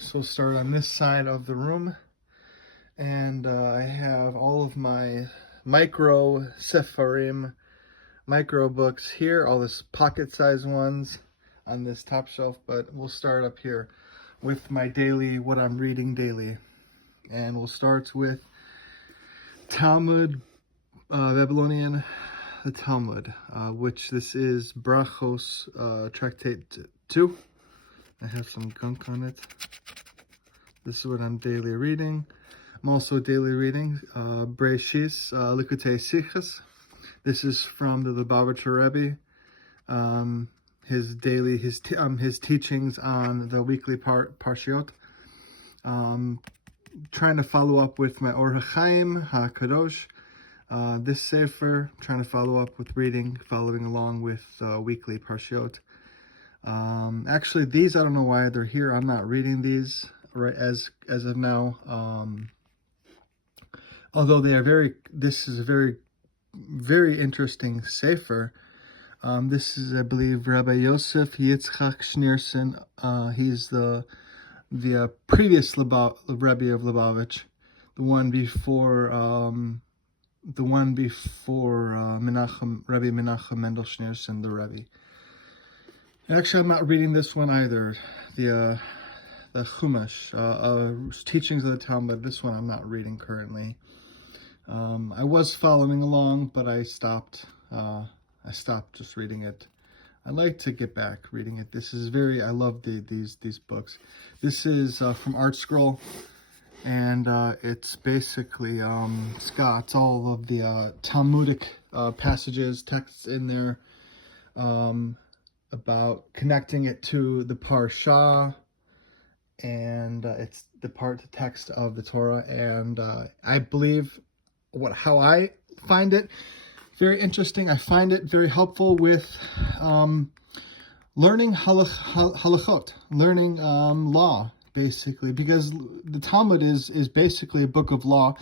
So start on this side of the room, and I have all of my micro Seforim micro books here, all this pocket-sized ones on this top shelf, but we'll start up here with my daily, what I'm reading daily. And we'll start with Talmud, Babylonian, the Talmud, which this is Brachos, Tractate 2. I have some gunk on it. This is what I'm daily reading. I'm also daily reading Breishis, Likutei Sichos. This is from the Lubavitcher Rebbe. His teachings on the weekly parshiot. Trying to follow up with my Or HaChaim HaKadosh. This sefer, trying to follow up with following along with weekly parshiot. Actually, these, I don't know why they're here. I'm not reading these right as of now. Although this is a very interesting sefer. This is, I believe, Rabbi Yosef Yitzchak Schneerson. He's the previous Rebbe of Lubavitch, the one before Rabbi Menachem Mendel Schneerson, the Rebbe. Actually, I'm not reading this one either. The Chumash, teachings of the Talmud. This one I'm not reading currently. I was following along, but I stopped. I stopped just reading it. I'd like to get back reading it. This is I love these books. This is from Art Scroll, and it's basically it's got all of the Talmudic passages, texts in there about connecting it to the Parsha, and it's the text of the Torah, and I believe how I find it very interesting. I find it very helpful with learning halachot, learning law, basically, because the Talmud is basically a book of law,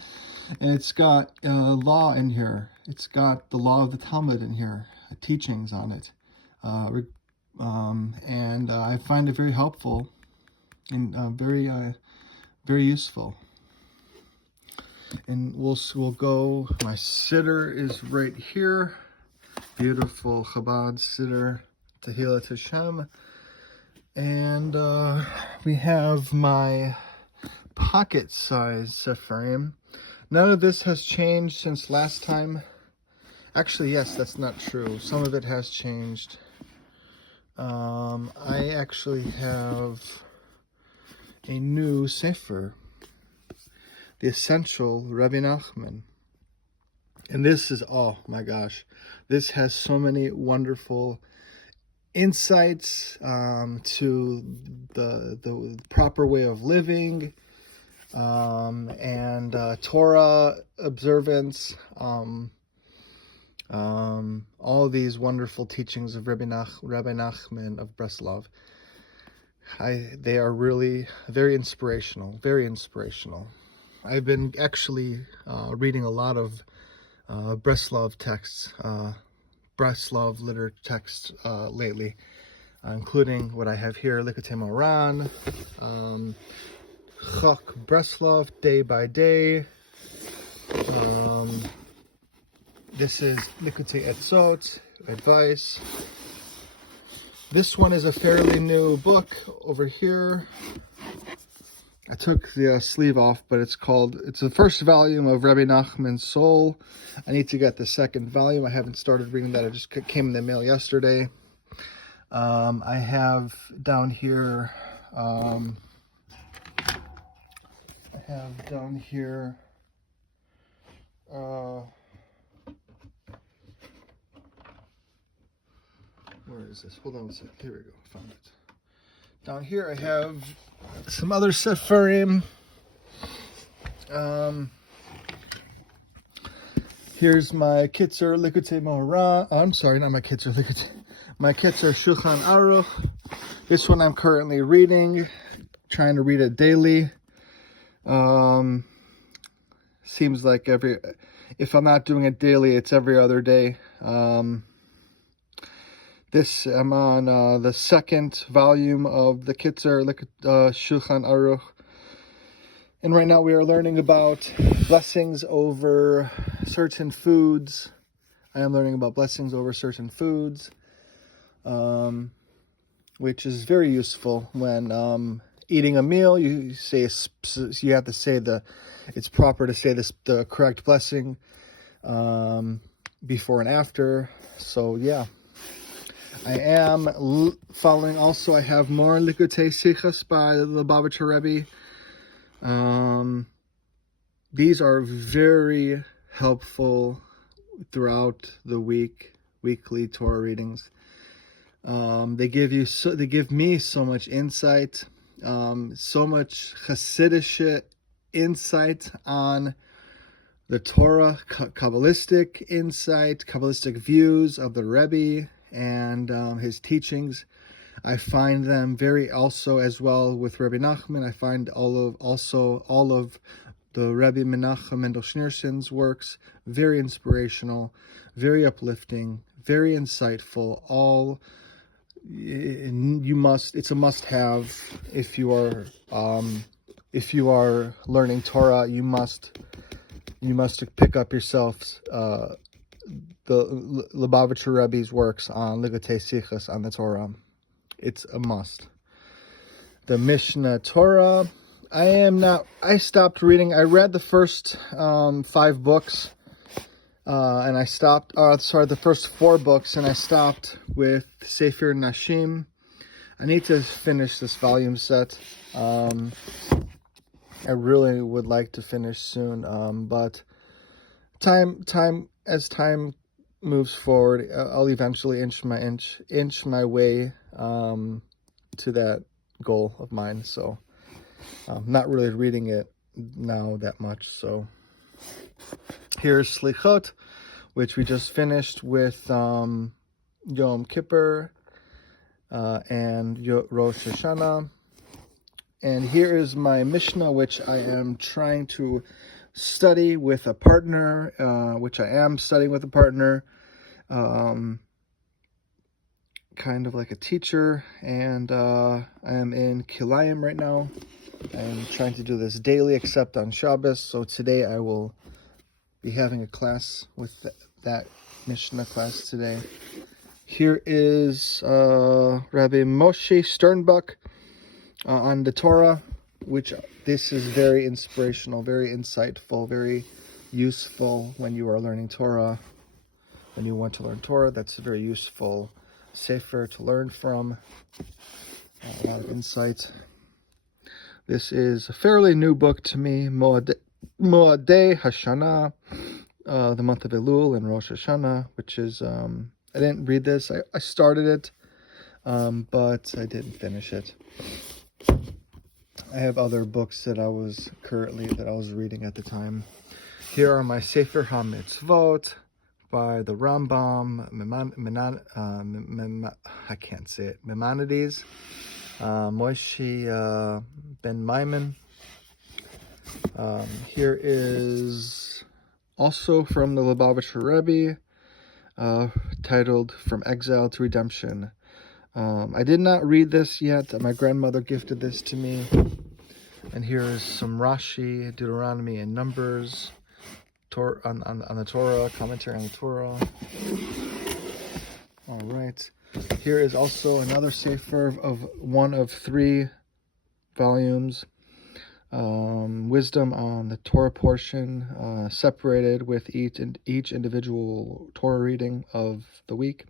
and it's got law in here. It's got the law of the Talmud in here, teachings on it, and I find it very helpful and very useful. And we'll go. My siddur is right here. Beautiful Chabad siddur, Tehillat Hashem. And we have my pocket-sized Seforim. None of this has changed since last time. Actually, yes, that's not true. Some of it has changed. I actually have a new Sefer, the Essential Rabbi Nachman. And this is, oh my gosh, this has so many wonderful insights to the proper way of living, and Torah observance, all these wonderful teachings of Rabbi Nachman of Breslov. They are really very inspirational, very inspirational. I've been actually reading a lot of Breslov texts, Breslov literature texts lately, including what I have here, Likutei Moharan, Chok Breslov, Day by Day. This is Likutei Etzot, Advice. This one is a fairly new book over here. I took the sleeve off, but it's the first volume of Rabbi Nachman's Soul. I need to get the second volume. I haven't started reading that. It just came in the mail yesterday. I have down here, where is this? Hold on a second. Here we go. Found it. Down here I have some other Seforim. Here's my Kitzer Likutei Moharan. I'm sorry, not my Kitzer Likutei. My Kitzer Shulchan Aruch. This one I'm currently reading, trying to read it daily. Seems like if I'm not doing it daily, it's every other day. I'm on the second volume of the Kitzer Shulchan Aruch. And right now we are learning about blessings over certain foods. I am learning about blessings over certain foods, which is very useful when eating a meal. You have to say it's proper to say the correct blessing before and after. So yeah. I am following also, I have more Likutei Sichos by the Lubavitcher Rebbe. These are very helpful throughout the weekly Torah readings. They give me so much insight, so much Hasidic insight on the Torah, Kabbalistic insight, Kabbalistic views of the Rebbe and his teachings. I find them very also as well with Rabbi Nachman. I find all of the Rabbi Menachem Mendel Schneerson's works very inspirational, very uplifting, very insightful. It's a must-have if you are learning Torah. You must pick up yourself the Lubavitcher Rebbe's works on Likutei Sichos on the Torah. It's a must. The Mishnah Torah. I stopped reading. I read the first 5 books, and I stopped. The first 4 books, and I stopped with Sefer Nashim. I need to finish this volume set. I really would like to finish soon, but as time moves forward, I'll eventually inch my way to that goal of mine. So I'm not really reading it now that much. So here's Slichot, which we just finished with Yom Kippur and Rosh Hashanah. And here is my Mishnah, which I am trying to study with a partner, kind of like a teacher, and I am in Kilayim right now. I'm trying to do this daily except on Shabbos, so today I will be having a class with that Mishnah class today. Here is Rabbi Moshe Sternbuck on the Torah, which this is very inspirational, very insightful, very useful when you are learning Torah. When you want to learn Torah, that's a very useful sefer to learn from. A lot of insight. This is a fairly new book to me, Moadei Hashanah, the month of Elul and Rosh Hashanah, which is, I didn't read this. I started it, but I didn't finish it. I have other books that I was reading at the time. Here are my Sefer HaMitzvot by the Rambam, I can't say it, Maimonides, Moshe Ben Maimon. Here is also from the Lubavitcher Rebbe, titled From Exile to Redemption. I did not read this yet. My grandmother gifted this to me. And here is some Rashi, Deuteronomy, and Numbers on the Torah, commentary on the Torah. All right. Here is also another sefer of one of 3 volumes. Wisdom on the Torah portion, separated with each individual Torah reading of the week.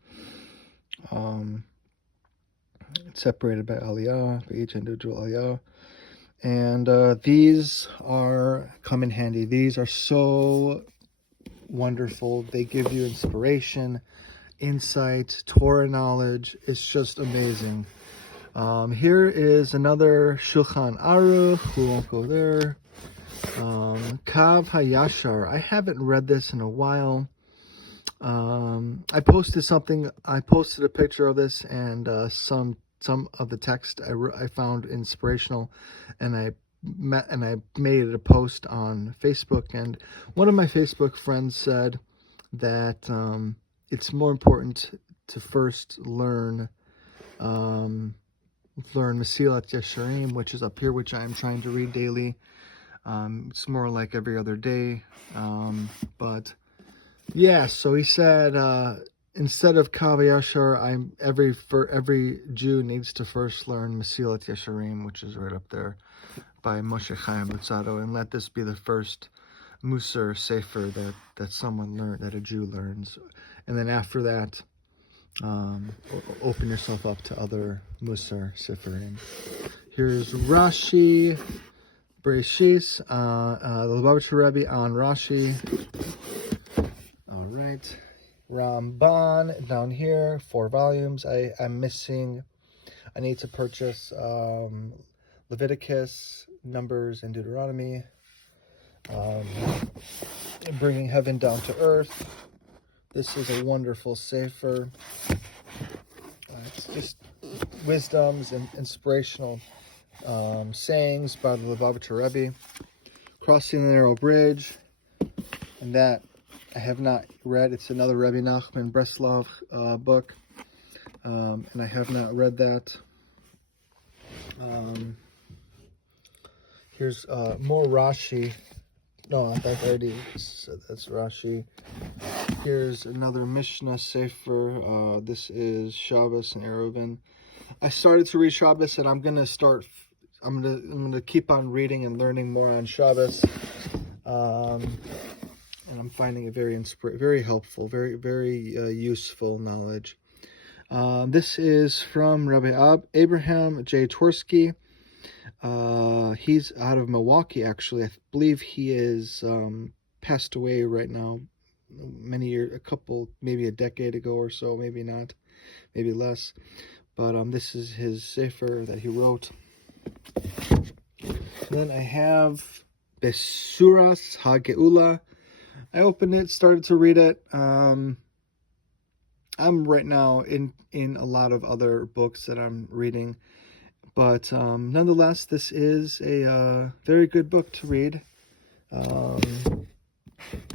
It's separated by Aliyah, by each individual Aliyah. And these come in handy. These are so wonderful. They give you inspiration, insight, Torah knowledge. It's just amazing. Here is another Shulchan Aruch. We won't go there. Kav HaYashar. I haven't read this in a while. I posted a picture of this, and some of the text I found inspirational, and I made it a post on Facebook. And one of my Facebook friends said that it's more important to first learn Mesilat Yesharim, which is up here, which I am trying to read daily. It's more like every other day, but yeah. So he said, instead of Kav Yashar, every Jew needs to first learn Mesilat Yesharim, which is right up there by Moshe Chaim Luzzatto, and let this be the first Musar Sefer that someone learned, that a Jew learns, and then after that, open yourself up to other Musar Seferim. Here's Rashi, Bereshis, the Lubavitcher Rebbe on Rashi. All right, Ramban down here, 4 volumes. I'm missing. I need to purchase Leviticus, Numbers, and Deuteronomy. Bringing heaven down to earth. This is a wonderful sefer. It's just wisdoms and inspirational sayings by the Lubavitcher Rebbe. Crossing the Narrow Bridge, and that I have not read. It's another Rebbe Nachman Breslov book, and I have not read that. Here's more Rashi. No, I think I already said that's Rashi. Here's another Mishnah Sefer. This is Shabbos and Eruvin. I started to read Shabbos, and I'm gonna keep on reading and learning more on Shabbos. And I'm finding it very helpful, very useful knowledge. This is from Rabbi Abraham J. Tversky. He's out of Milwaukee, actually. I believe he is passed away right now, many years, maybe a decade ago or so, maybe not, maybe less. But this is his sefer that he wrote. Then I have Besuras HaGeula. I opened it, started to read it. I'm right now in a lot of other books that I'm reading. But nonetheless, this is a very good book to read.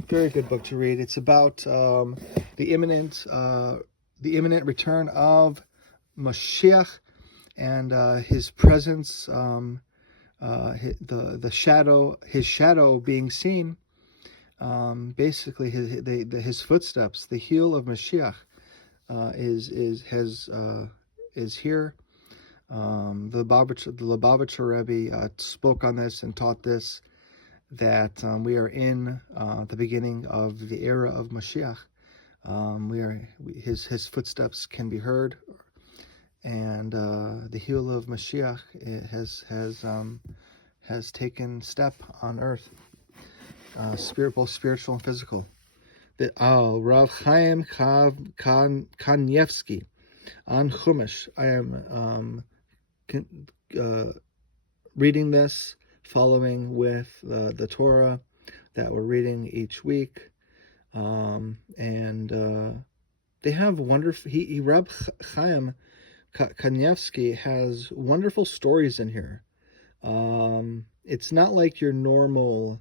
Very good book to read. It's about the imminent return of Mashiach and his presence, his shadow being seen. Basically, his footsteps, the heel of Mashiach, is here. The Lubavitcher Rebbe spoke on this and taught this, that we are in the beginning of the era of Mashiach. His footsteps can be heard, and the heel of Mashiach has taken step on earth, both spiritual and physical. Rav Chaim Kanievsky on Chumash. I am reading this, following with the Torah that we're reading each week, and they have wonderful. Rab Chaim Kanievsky has wonderful stories in here. It's not like your normal,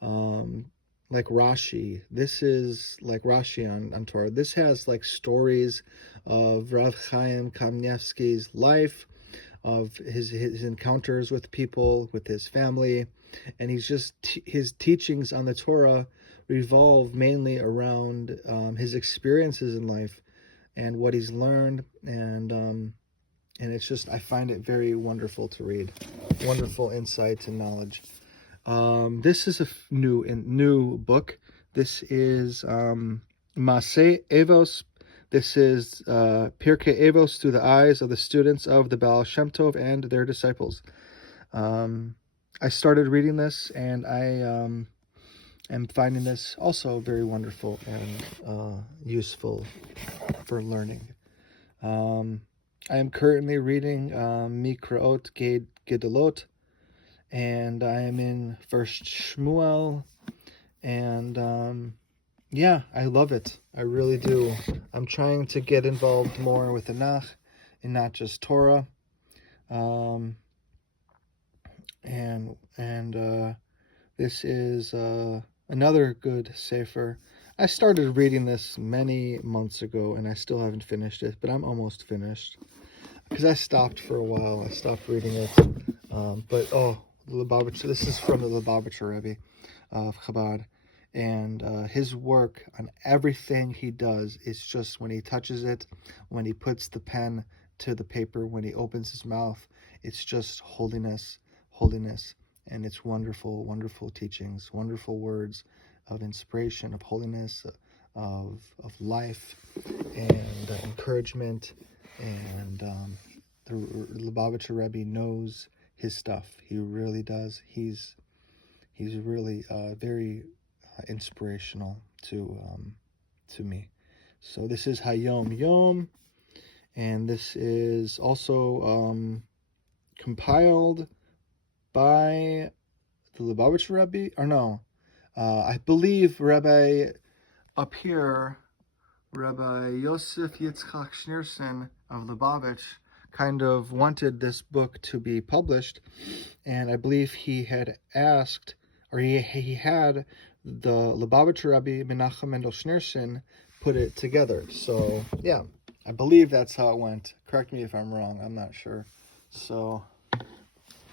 like Rashi. This is like Rashi on Torah. This has like stories of Rav Chaim Kanievsky's life, of his encounters with people, with his family, and his teachings on the Torah revolve mainly around his experiences in life and what he's learned, and it's just, I find it very wonderful to read, wonderful insight and knowledge. This is a new book. This is Maseh Evos. This is Pirkei Avos through the eyes of the students of the Baal Shem Tov and their disciples. I started reading this, and I am finding this also very wonderful and useful for learning. I am currently reading Mikraot Gedolot, and I am in First Shmuel, and yeah, I love it. I really do. I'm trying to get involved more with Tanakh and not just Torah. And this is another good sefer. I started reading this many months ago, and I still haven't finished it, but I'm almost finished. Because I stopped for a while. I stopped reading it. But, the Lubavitcher, this is from the Lubavitcher Rebbe of Chabad. And his work on everything he does is just when he touches it, when he puts the pen to the paper, when he opens his mouth, it's just holiness, holiness. And it's wonderful, wonderful teachings, wonderful words of inspiration, of holiness, of life, and encouragement. And the Lubavitcher Rebbe knows his stuff. He really does. He's really very inspirational to me. So this is Hayom Yom, and this is also compiled by the Lubavitcher Rebbe, or no, I believe Rabbi up here, Rabbi Yosef Yitzchak Schneerson of Lubavitch kind of wanted this book to be published, and I believe he had asked, or he had the Lubavitcher Rebbe Menachem Mendel Schneerson put it together. So yeah, I believe that's how it went. Correct me if I'm wrong. I'm not sure. So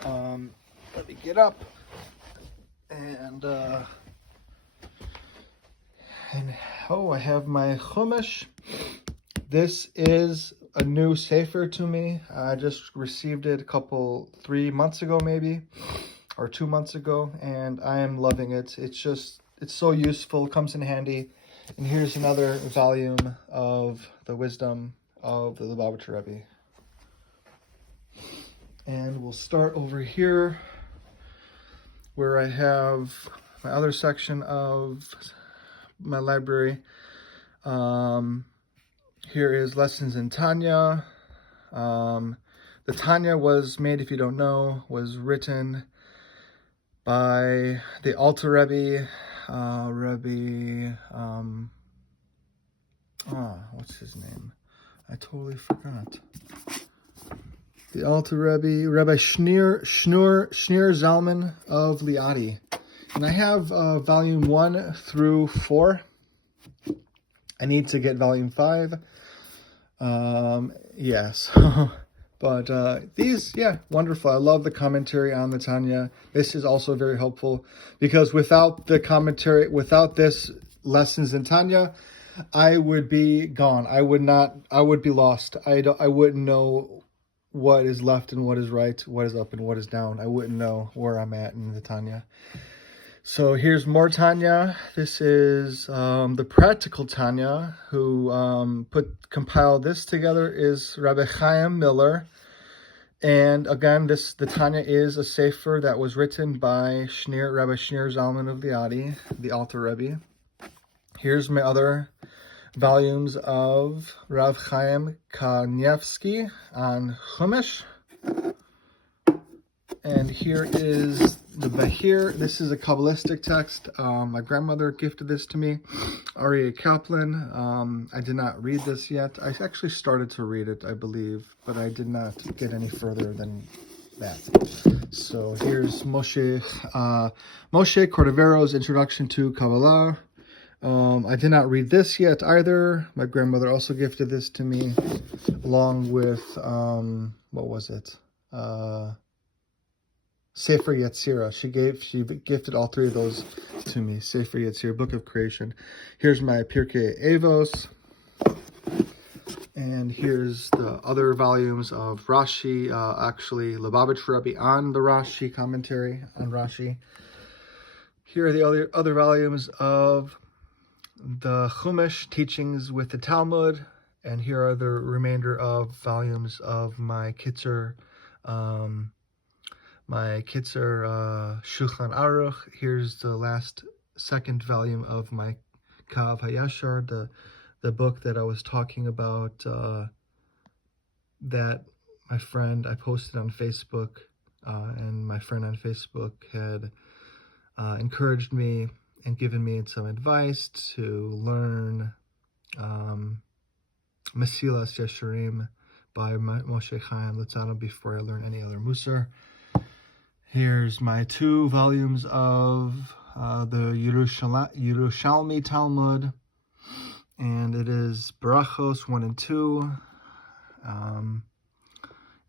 let me get up and oh, I have my Chumash. This is a new Sefer to me. I just received it 3 months ago maybe, or 2 months ago, and I am loving it. It's so useful, comes in handy. And here's another volume of the wisdom of the Lubavitcher Rebbe. And we'll start over here where I have my other section of my library. Here is Lessons in Tanya. The Tanya was made, if you don't know, was written by the Alter Rebbe, what's his name? I totally forgot. The Alter Rebbe, Rabbi Shneur Zalman of Liadi. And I have volume 1 through 4. I need to get volume 5. Yes. But these, wonderful. I love the commentary on the Tanya. This is also very helpful because without the commentary, without this Lessons in Tanya, I would be gone. I would be lost. I wouldn't know what is left and what is right, what is up and what is down. I wouldn't know where I'm at in the Tanya. So here's more Tanya. This is the practical Tanya. Who compiled this together is Rabbi Chaim Miller. And again, the Tanya is a sefer that was written by Rabbi Shneur Zalman of Liadi, the Alter Rebbe. Here's my other volumes of Rav Chaim Kanievsky on Chumash. And here is the Bahir. This is a Kabbalistic text. My grandmother gifted this to me, Aryeh Kaplan. I did not read this yet. I actually started to read it, I believe, but I did not get any further than that. So here's Moshe Cordevero's Introduction to Kabbalah. I did not read this yet either. My grandmother also gifted this to me, along with, what was it? Sefer Yetzirah. She gifted all 3 of those to me. Sefer Yetzirah, Book of Creation. Here's my Pirkei Avos. And here's the other volumes of Rashi, actually Lubavitcher Rebbe on the Rashi commentary on Rashi. Here are the other volumes of the Chumash teachings with the Talmud. And here are the remainder of volumes of my Kitzer Shulchan Aruch. Here's the second volume of my Kav HaYashar, the book that I was talking about, that my friend, I posted on Facebook, and my friend on Facebook had encouraged me and given me some advice to learn Mesilas Yesharim by Moshe Chaim Lutzano before I learn any other Musar. Here's my 2 volumes of the Yerushalmi Talmud, and it is Barachos 1 and 2.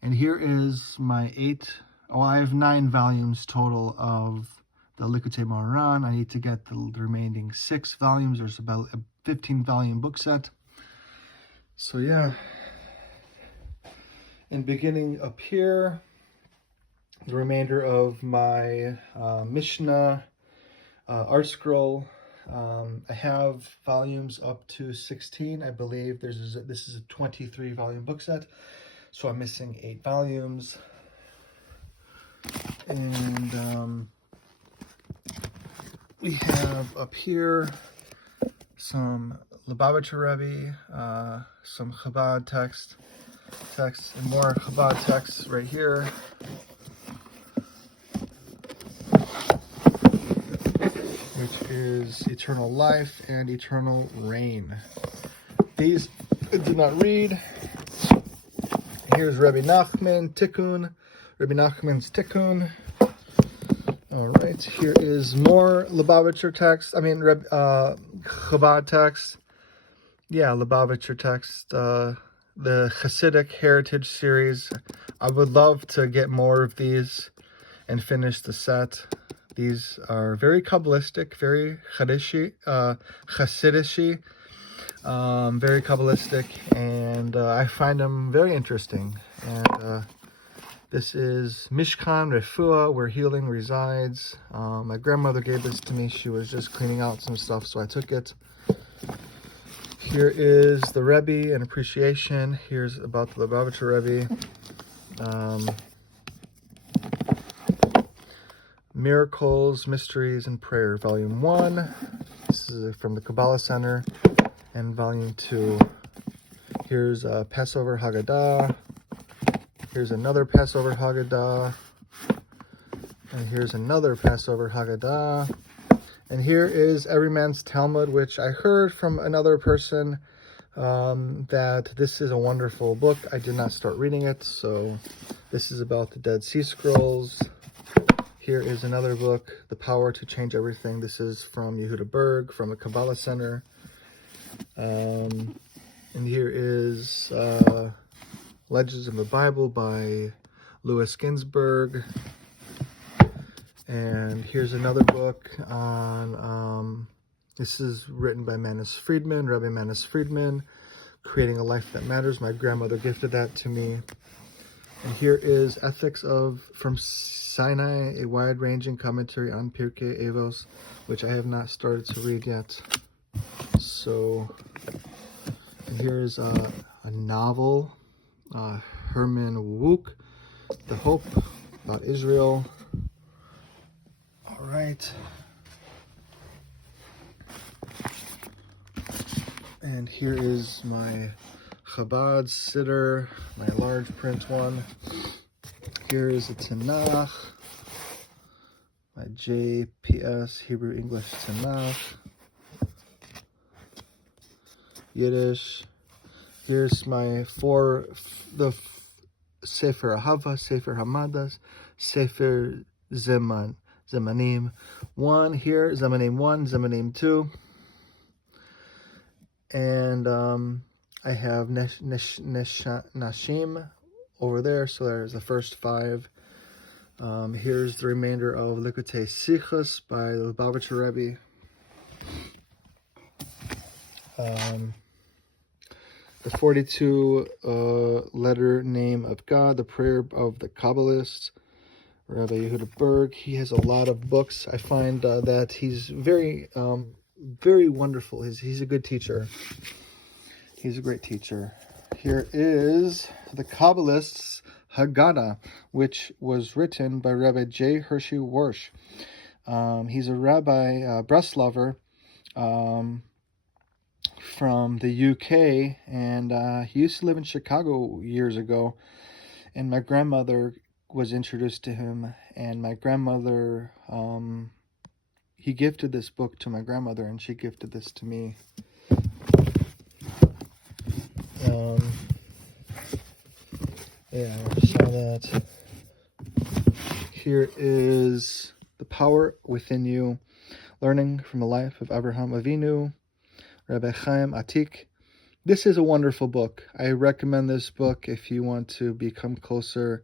And here is my I have 9 volumes total of the Likutei Moharan. I need to get the remaining 6 volumes. There's about a 15-volume book set. So yeah. And beginning up here, the remainder of my Mishnah art scroll. I have volumes up to 16, I believe. This is a 23-volume book set, so I'm missing 8 volumes. And we have up here some Lubavitcher Rebbe, some Chabad text, and more Chabad texts right here. Which is Eternal Life and Eternal Reign. These I did not read. Here's Rebbe Nachman Tikkun, Rebbe Nachman's Tikkun. All right, here is more Lubavitcher text. Chabad text. Yeah, Lubavitcher text. The Hasidic Heritage series. I would love to get more of these and finish the set. These are very Kabbalistic, very Hasidic, very Kabbalistic, and I find them very interesting. And this is Mishkan Refuah, where healing resides. My grandmother gave this to me. She was just cleaning out some stuff, so I took it. Here is the Rebbe, an appreciation. Here's about the Lubavitcher Rebbe. Miracles, Mysteries, and Prayer, Volume 1. This is from the Kabbalah Center. And Volume 2. Here's Passover Haggadah. Here's another Passover Haggadah. And here's another Passover Haggadah. And here is Every Man's Talmud, which I heard from another person that this is a wonderful book. I did not start reading it, so this is about the Dead Sea Scrolls. Here is another book, The Power to Change Everything. This is from Yehuda Berg, from the Kabbalah Center. And here is Legends of the Bible by Louis Ginsberg. And here's another book on, this is written by Manis Friedman, Rabbi Manis Friedman, Creating a Life That Matters. My grandmother gifted that to me. And here is Ethics from Sinai, a wide-ranging commentary on Pirkei Avos, which I have not started to read yet. So, and here's a novel, Herman Wouk, The Hope, about Israel. All right. And here is my Chabad Siddur, my large print one. Here is a Tanakh, my JPS, Hebrew English Tanakh, Yiddish. Here's my the Sefer Ahava, Sefer Hamadas, Sefer Zemanim 1 here, Zemanim 1, Zemanim 2. And I have Nashim over there, so there's the first 5. Here's the remainder of Likutei Sichos by the Lubavitcher Rebbe. The 42 letter name of God, the prayer of the Kabbalists, Rabbi Yehuda Berg. He has a lot of books. I find that he's very wonderful. He's a good teacher. He's a great teacher. Here is the Kabbalists' Haggadah, which was written by Rabbi J. Hershey Warsh. He's a rabbi, Breslover, from the UK, and he used to live in Chicago years ago. And my grandmother was introduced to him, and my grandmother, he gifted this book to my grandmother, and she gifted this to me. Yeah, I saw that. Here is The Power Within You, Learning from the Life of Abraham Avinu, Rabbi Chaim Atik. This is a wonderful book. I recommend this book if you want to become closer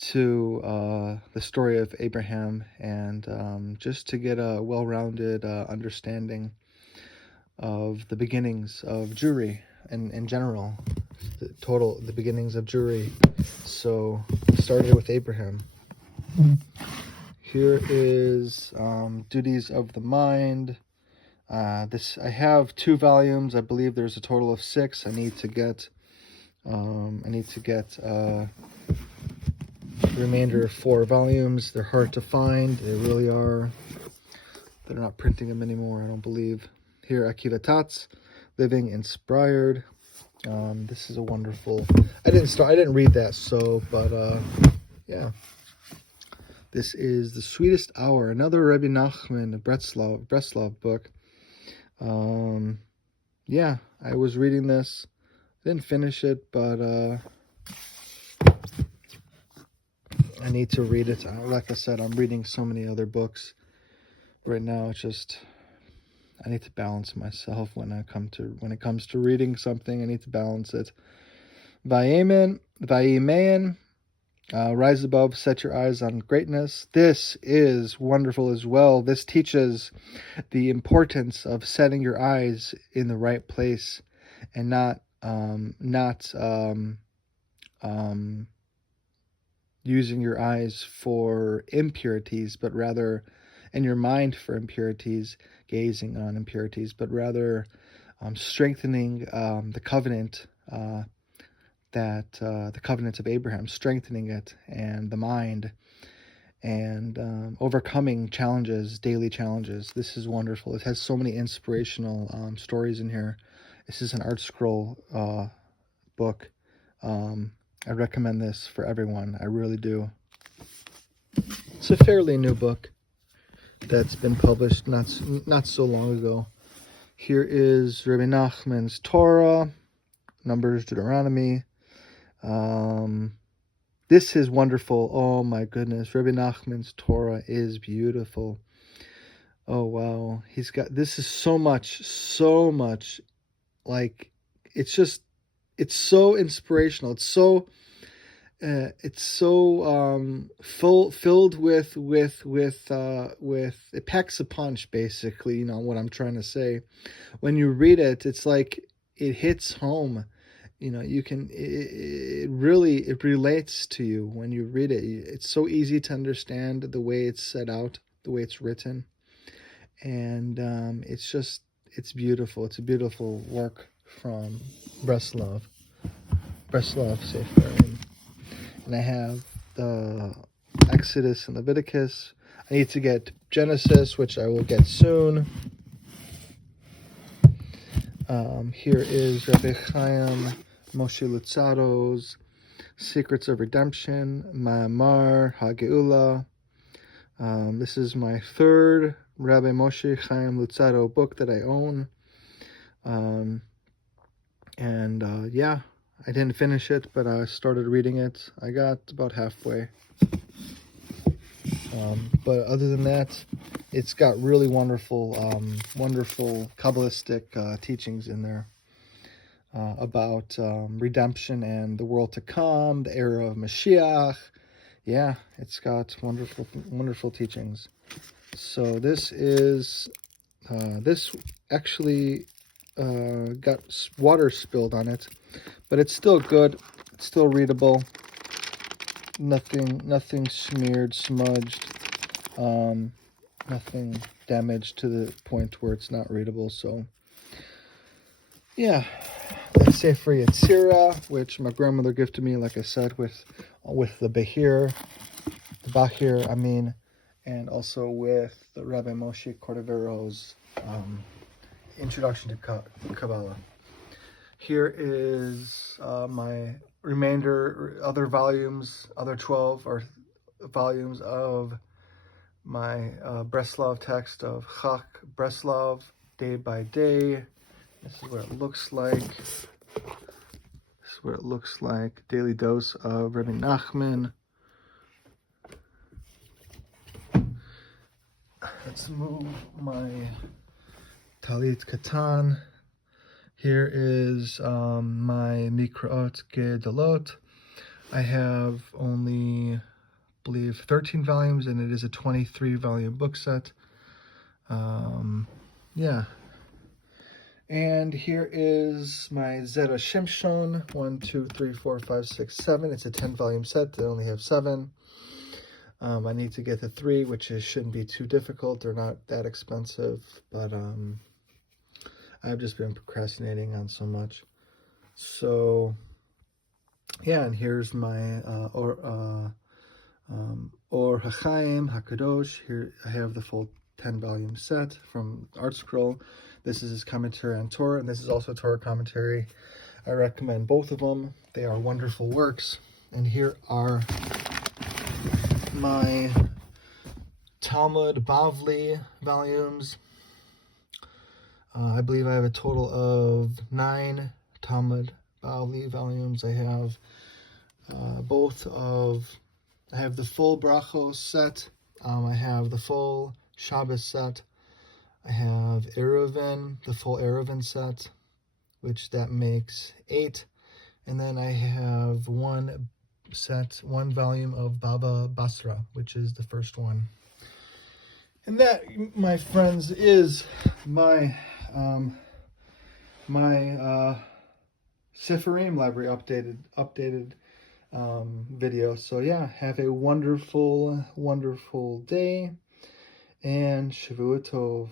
to the story of Abraham and just to get a well-rounded understanding of the beginnings of Jewry in general, the beginnings of Jewry. So it started with Abraham. Here is Duties of the Mind. I have 2 volumes. I believe there's a total of 6. I need to get the remainder of 4 volumes. They're hard to find. They really are. They're not printing them anymore, I don't believe. Here, Akiva Tatz, Living Inspired. This is a wonderful. I didn't read that, but yeah. This is The Sweetest Hour, another Rebbe Nachman Breslov book. Yeah, I was reading this. Didn't finish it, but I need to read it. Like I said, I'm reading so many other books right now. It's just I need to balance myself when it comes to reading something. I need to balance it. Vayemen, rise above, set your eyes on greatness. This is wonderful as well. This teaches the importance of setting your eyes in the right place and not using your eyes for impurities, but rather, and your mind for impurities, gazing on impurities, but rather strengthening the covenant, the covenant of Abraham, strengthening it, and the mind, and overcoming challenges, daily challenges. This is wonderful. It has so many inspirational stories in here. This is an Art Scroll book. I recommend this for everyone. I really do. It's a fairly new book that's been published not so long ago. Here is Rabbi Nachman's Torah, Numbers, Deuteronomy. This is wonderful. Oh my goodness, Rabbi Nachman's Torah is beautiful. Oh wow, this is so much. Like it's so inspirational. It's so filled with it packs a punch, basically. You know what I'm trying to say. When you read it, it's like it hits home. You know, it relates to you when you read it. It's so easy to understand the way it's set out, the way it's written, and it's beautiful. It's a beautiful work from Breslov Seforim. And I have the Exodus and Leviticus. I need to get Genesis, which I will get soon. Here is Rabbi Chaim Moshe Lutzaro's Secrets of Redemption, Ma'amar HaGeula. This is my 3rd Rabbi Moshe Chaim Lutzaro book that I own. Yeah, I didn't finish it, but I started reading it. I got about halfway. But other than that, it's got really wonderful Kabbalistic teachings in there about redemption and the world to come, the era of Mashiach. Yeah, it's got wonderful teachings. So this is this actually got water spilled on it, but it's still good. It's still readable. Nothing smeared, smudged, nothing damaged to the point where it's not readable. So yeah, let's say for Yetzirah, which my grandmother gifted me, like I said, with the Bahir, and also with the Rabbi Moshe Cordevero's Introduction to Kabbalah. Here is my remainder, other 12 or volumes of my Breslov text of Chak Breslov, Day by Day. This is what it looks like. Daily Dose of Rabbi Nachman. let's move my Talit Katan. Here is my Mikraot Gedolot. I have only, I believe, 13 volumes, and it is a 23 volume book set. Yeah. And here is my Zera Shimshon, 1, 2, 3, 4, 5, 6, 7. It's a 10 volume set. They only have 7. I need to get the 3, which shouldn't be too difficult. They're not that expensive, but I've just been procrastinating on so much. So yeah, and here's my Or HaChaim HaKadosh. Here I have the full 10 volume set from Art Scroll. This is his commentary on Torah, and this is also Torah commentary. I recommend both of them. They are wonderful works. And here are my Talmud Bavli volumes. I believe I have a total of 9 Talmud Bavli volumes. I have I have the full Brachos set. I have the full Shabbos set. I have Eruvin, the full Eruvin set, which that makes 8. And then I have one volume of Baba Basra, which is the first one. And that, my friends, is my Seforim library updated video. So yeah, have a wonderful, wonderful day, and Shavua Tov.